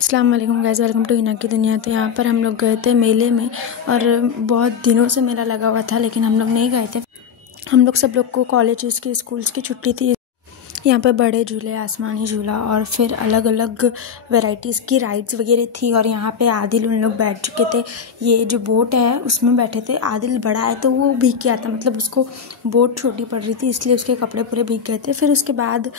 अस्सलाम वालेकुम guys, welcome to Hina की दुनिया। तो यहाँ पर हम लोग गए थे मेले में और बहुत दिनों से मेला लगा हुआ था, लेकिन हम लोग नहीं गए थे। हम लोग सब लोग को कॉलेजेस की स्कूल्स की छुट्टी थी। यहाँ पे बड़े झूले, आसमानी झूला और फिर अलग अलग वैरायटीज़ की राइड्स वगैरह थी। और यहाँ पे आदिल उन लोग बैठ चुके थे। ये जो बोट है उसमें बैठे थे। आदिल बड़ा है तो वो भीग गया था, मतलब उसको बोट छोटी पड़ रही थी इसलिए उसके कपड़े पूरे भीग गए थे। फिर उसके बाद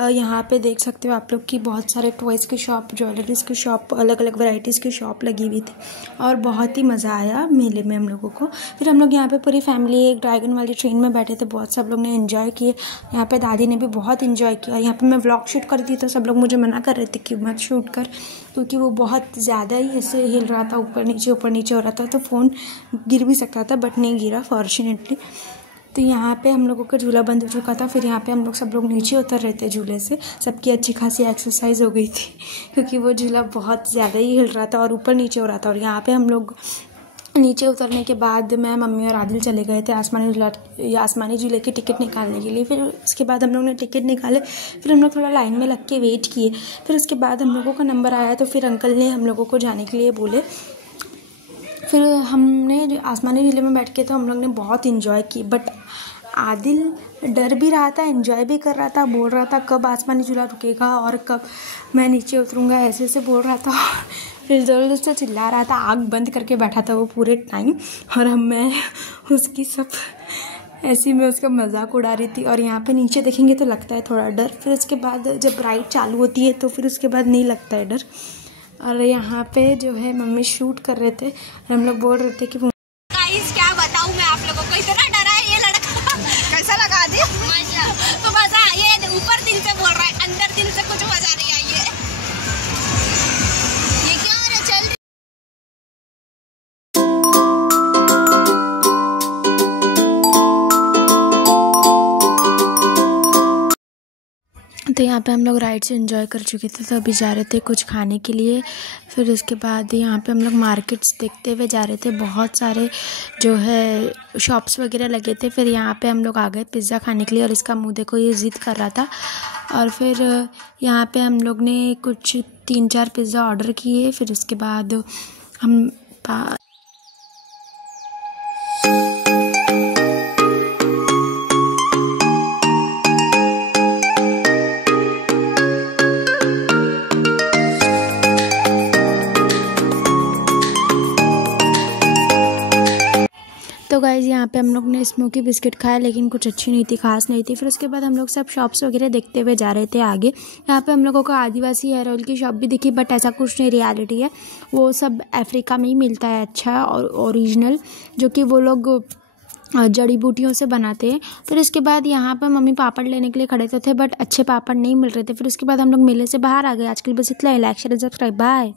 यहाँ पे देख सकते हो आप लोग कि बहुत सारे टॉयज़ की शॉप, ज्वेलरीज़ की शॉप, अलग अलग वैरायटीज़ की शॉप लगी हुई थी और बहुत ही मज़ा आया मेले में हम लोगों को। फिर हम लोग यहाँ पे पूरी फैमिली एक ड्रैगन वाली ट्रेन में बैठे थे। बहुत सब लोग ने एंजॉय किए। यहाँ पे दादी ने भी बहुत एंजॉय किया। यहाँ पे मैं व्लॉग शूट कर दी तो सब लोग मुझे मना कर रहे थे कि मत शूट कर, क्योंकि वो बहुत ज़्यादा ही ऐसे हिल रहा था, ऊपर नीचे हो रहा था, तो फ़ोन गिर भी सकता था, बट नहीं गिरा फॉर्चुनेटली। तो यहाँ पे हम लोगों का झूला बंद हो चुका था। फिर यहाँ पे हम लोग सब लोग नीचे उतर रहे थे झूले से। सबकी अच्छी खासी एक्सरसाइज हो गई थी क्योंकि वो झूला बहुत ज़्यादा ही हिल रहा था और ऊपर नीचे हो रहा था। और यहाँ पे हम लोग नीचे उतरने के बाद मैं, मम्मी और आदिल चले गए थे आसमानी झूले की टिकट निकालने के लिए। फिर उसके बाद हम लोग ने टिकट निकाले। फिर हम लोग थोड़ा लाइन में लग के वेट किए। फिर उसके बाद हम लोगों का नंबर आया तो फिर अंकल ने हम लोगों को जाने के लिए बोले। फिर हमने आसमानी झूले में बैठ के तो हम लोग ने बहुत इन्जॉय की। बट आदिल डर भी रहा था, एंजॉय भी कर रहा था, बोल रहा था कब आसमानी झूला रुकेगा और कब मैं नीचे उतरूँगा, ऐसे बोल रहा था। फिर ज़ोर ज़ोर से चिल्ला रहा था, आँख बंद करके बैठा था वो पूरे टाइम। और मैं उसकी सब ऐसी में उसका मजाक उड़ा रही थी। और यहाँ पे नीचे देखेंगे तो लगता है थोड़ा डर। फिर उसके बाद जब राइड चालू होती है तो फिर उसके बाद नहीं लगता है डर। और यहाँ पे जो है मम्मी शूट कर रहे थे और हम लोग बोल रहे थे कि गाइस क्या बताऊं मैं आप लोगों को, इतना डरा है ये लड़का। कैसा लगा दी? मजा तो मजा, ये ऊपर दिल से बोल रहा है, अंदर दिल से कुछ मजा नहीं आई है। ये क्या हो रहा है? चल तो यहाँ पे हम लोग राइड से एंजॉय कर चुके थे, तो अभी जा रहे थे कुछ खाने के लिए। फिर उसके बाद यहाँ पे हम लोग मार्केट्स देखते हुए जा रहे थे। बहुत सारे जो है शॉप्स वगैरह लगे थे। फिर यहाँ पे हम लोग आ गए पिज़्ज़ा खाने के लिए और इसका मुंह देखो, ये ज़िद कर रहा था। और फिर यहाँ पे हम लोग ने कुछ 3-4 पिज़्ज़ा ऑर्डर किए। फिर उसके बाद हम तो गाइज़ यहाँ पे हम लोग ने स्मोकी बिस्किट खाया, लेकिन कुछ अच्छी नहीं थी, खास नहीं थी। फिर उसके बाद हम लोग सब शॉप्स वगैरह देखते हुए जा रहे थे आगे। यहाँ पे हम लोगों को आदिवासी हेयर ऑयल की शॉप भी दिखी, बट ऐसा कुछ नहीं रियलिटी है। वो सब अफ्रीका में ही मिलता है अच्छा और ओरिजिनल, जो कि वो लोग जड़ी बूटियों से बनाते हैं। फिर उसके बाद यहाँ पर मम्मी पापड़ लेने के लिए खड़े थे, बट अच्छे पापड़ नहीं मिल रहे थे। फिर उसके बाद हम लोग मेले से बाहर आ गए। आज के लिए बस इतना ही। Like share subscribe, bye.